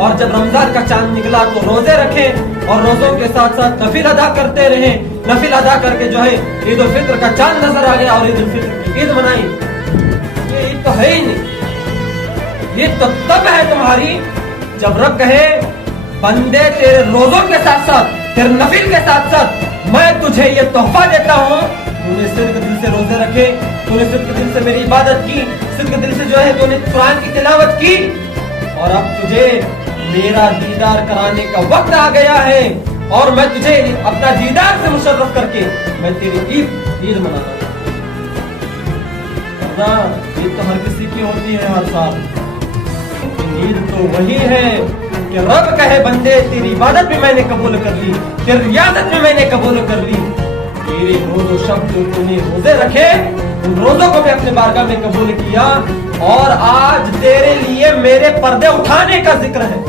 اور جب رمضان کا چاند نکلا تو روزے رکھیں اور روزوں کے ساتھ ساتھ نفل ادا کرتے رہیں. نفل ادا کر کے جو ہے عید الفطر کا چاند نظر آ گیا اور عید الفطر کی عید منائی. یہ عید تو ہے ہی نہیں. عید تو تب ہے تمہاری جب رب کہے بندے تیرے روزوں کے ساتھ ساتھ تیرے نفل کے ساتھ ساتھ میں تجھے یہ تحفہ دیتا ہوں. تو نے صدق دل سے روزے رکھے, تو نے صدق دل سے میری عبادت کی, صدق دل سے جو ہے تو نے قرآن کی تلاوت کی, اور اب تجھے میرا دیدار کرانے کا وقت آ گیا ہے اور میں تجھے اپنا دیدار سے مشرف کر کے میں تیری عید مناتا ہوں. عید تو ہر کسی کی ہوتی ہے ہر سال. عید تو وہی ہے کہ رب کہے بندے تیری عبادت بھی میں نے قبول کر لی, تیری ریاضت بھی میں نے قبول کر لی. تیرے روز و شب جو تو نے روزے رکھے ان روزوں کو میں اپنے بارگاہ میں قبول کیا, اور آج تیرے لیے میرے پردے اٹھانے کا ذکر ہے.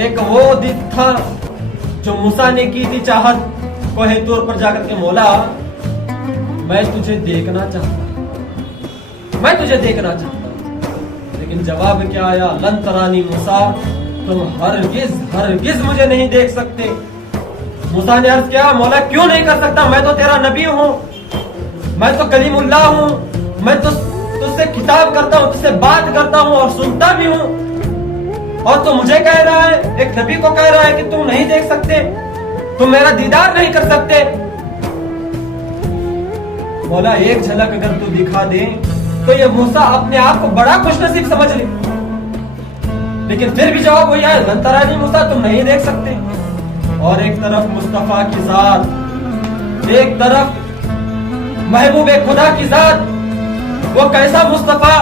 ایک وہ دن تھا جو موسیٰ نے کی تھی چاہت کوہ طور پر جا کر کے, مولا میں تجھے دیکھنا چاہتا ہوں, میں تجھے دیکھنا چاہتا ہوں. لیکن جواب کیا آیا؟ لن ترانی موسیٰ, تم ہرگز مجھے نہیں دیکھ سکتے. موسیٰ نے عرض کیا مولا کیوں نہیں کر سکتا, میں تو تیرا نبی ہوں, میں تو کلیم اللہ ہوں, میں تو تجھ سے خطاب کرتا ہوں, تجھ سے بات کرتا ہوں اور سنتا بھی ہوں, اور تو مجھے کہہ رہا ہے, ایک نبی کو کہہ رہا ہے کہ تم نہیں دیکھ سکتے, تم میرا دیدار نہیں کر سکتے. مولا ایک جھلک اگر تو دکھا دے تو یہ موسیٰ اپنے آپ کو بڑا خوش نصیب سمجھ لے. لیکن پھر بھی جواب وہی ہے, لن ترانی موسیٰ, تم نہیں دیکھ سکتے. اور ایک طرف مصطفیٰ کی ذات, ایک طرف محبوب خدا کی ذات, وہ کیسا مصطفیٰ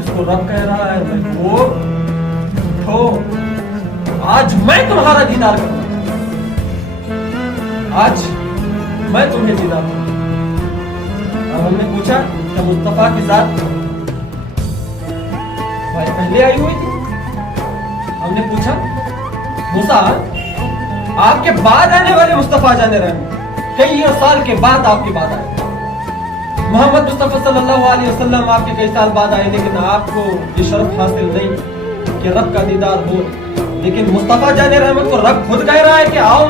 اس کو رب کہہ رہا ہے محبوب ہو, آج میں تمہارا دیدار کروں, آج میں تمہیں دیدار کروں. اب ہم نے پوچھا کہ مصطفیٰ کی ذات بھائی پہلے آئی ہوئی تھی. ہم نے پوچھا موسیٰ آپ کے بعد آنے والے مصطفیٰ جانے رہے, کئی سال کے بعد آپ کی بات آئے. محمد مصطفیٰ صلی اللہ علیہ وسلم آپ کے کئی سال بعد آئے, لیکن آپ کو یہ شرف حاصل نہیں کہ رب کا دیدار ہو. لیکن مصطفیٰ جانے رحمت کو رب خود کہہ رہا ہے کہ آؤ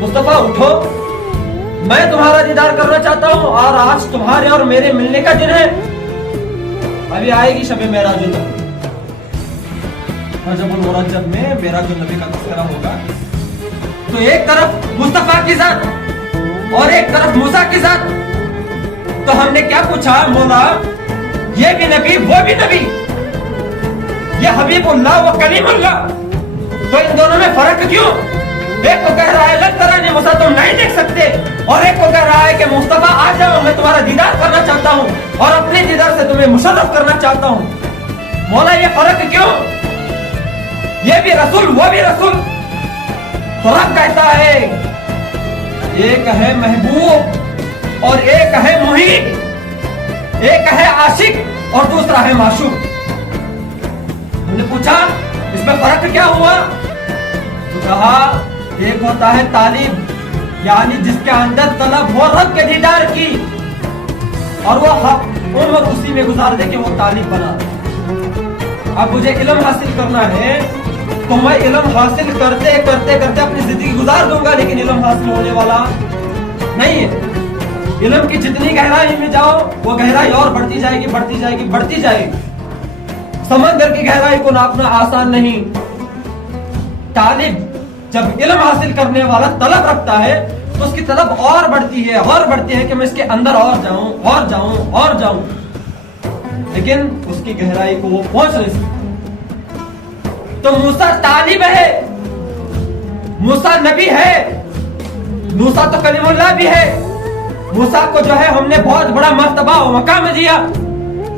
مصطفیٰ اٹھو, میں تمہارا دیدار کرنا چاہتا ہوں, اور آج تمہارے اور میرے ملنے کا دن ہے. ابھی آئے گی شب معراج رجب المرجب میں معراج النبی کا تذکرہ ہوگا. تو ایک طرف مصطفیٰ کی ذات اور ایک طرف موسیٰ کی ذات. تو ہم نے کیا پوچھا مولا یہ بھی نبی وہ بھی نبی, یہ حبیب اللہ وہ کلیم اللہ, تو ان دونوں میں فرق کیوں؟ ایک کو کہہ رہا ہے لن ترانی موسیٰ, تم نہیں دیکھ سکتے, اور ایک کو کہہ رہا ہے کہ مصطفیٰ آ جاؤ, میں تمہارا دیدار کرنا چاہتا ہوں اور اپنے دیدار سے تمہیں مشرف کرنا چاہتا ہوں. مولا یہ فرق کیوں؟ یہ بھی رسول وہ بھی رسول. تو رب کہتا ہے ایک ہے محبوب اور ایک ہے محب, ایک ہے عاشق اور دوسرا ہے معشوق. ہم نے پوچھا اس میں فرق کیا ہوا؟ تو کہا ایک ہوتا ہے طالب, یعنی جس کے اندر طلب ہو رب کے دیدار کی, اور وہ عمر اسی میں گزار دے کہ وہ طالب بنا. اب مجھے علم حاصل کرنا ہے تو میں علم حاصل کرتے کرتے کرتے اپنی زندگی گزار دوں گا, لیکن علم حاصل ہونے والا نہیں ہے. علم کی جتنی گہرائی میں جاؤ وہ گہرائی اور بڑھتی جائے گی, بڑھتی جائے گی, بڑھتی جائے گی. سمندر کی گہرائی کو ناپنا آسان نہیں. طالب جب علم حاصل کرنے والا طلب رکھتا ہے تو اس کی طلب اور بڑھتی ہے اور بڑھتی ہے کہ میں اس کے اندر اور جاؤں اور جاؤں اور جاؤں, لیکن اس کی گہرائی کو وہ پہنچ نہیں سکتا. تو موسیٰ طالب ہے, موسیٰ نبی ہے, موسیٰ تو کلیم اللہ بھی ہے. موسیٰ کو جو ہے ہم نے بہت بڑا مرتبہ و مقام دیا,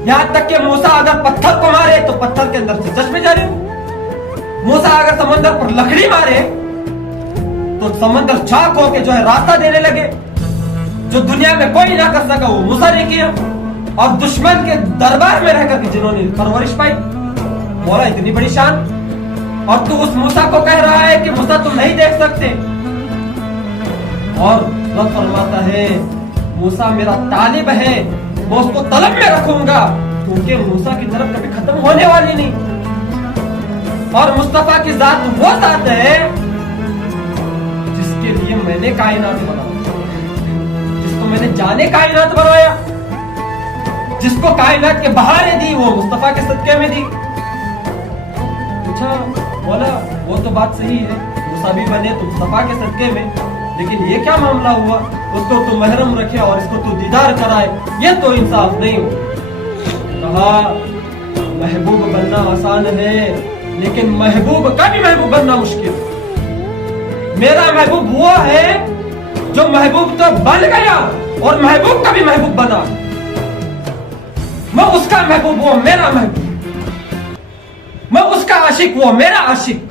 یہاں تک کہ موسیٰ اگر پتھر کو مارے تو پتھر کے اندر سے چشمے جاری ہو. موسیٰ اگر سمندر پر لکڑی مارے تو سمندر چاک ہو کے جو ہے راستہ دینے لگے. جو دنیا میں کوئی نہ کر سکا وہ موسیٰ نے کیا, اور دشمن کے دربار میں رہ کر کے جنہوں نے پرورش پائی. مولا اتنی بڑی شان, اور تو اس موسیٰ کو کہہ رہا ہے کہ موسیٰ تم نہیں دیکھ سکتے. اور رب فرماتا ہے موسیٰ میرا طالب ہے, میں اس کو طلب میں رکھوں گا, کیونکہ موسیٰ کی طرف کبھی ختم ہونے والی نہیں. اور مصطفیٰ کی ذات وہ ذات ہے جس کے لیے میں نے کائنات بنایا، جس کو میں نے جانے کائنات بنایا، جس کو کائنات کے بہاریں دی وہ مصطفیٰ کے صدقے میں دی۔ اچھا مولا وہ تو بات صحیح ہے، مصابی بنے تو مصطفیٰ کے صدقے میں، لیکن یہ کیا معاملہ ہوا؟ اس کو تو محرم رکھے اور اس کو تو دیدار کرائے، یہ تو انصاف نہیں ہو۔ کہا محبوب بننا آسان ہے لیکن محبوب کا بھی محبوب بننا مشکل ہے۔ میرا محبوب وہ ہے جو محبوب تو بن گیا اور محبوب کا بھی محبوب بنا، میں اس کا محبوب وہ میرا محبوب، میں اس کا عاشق وہ میرا عاشق۔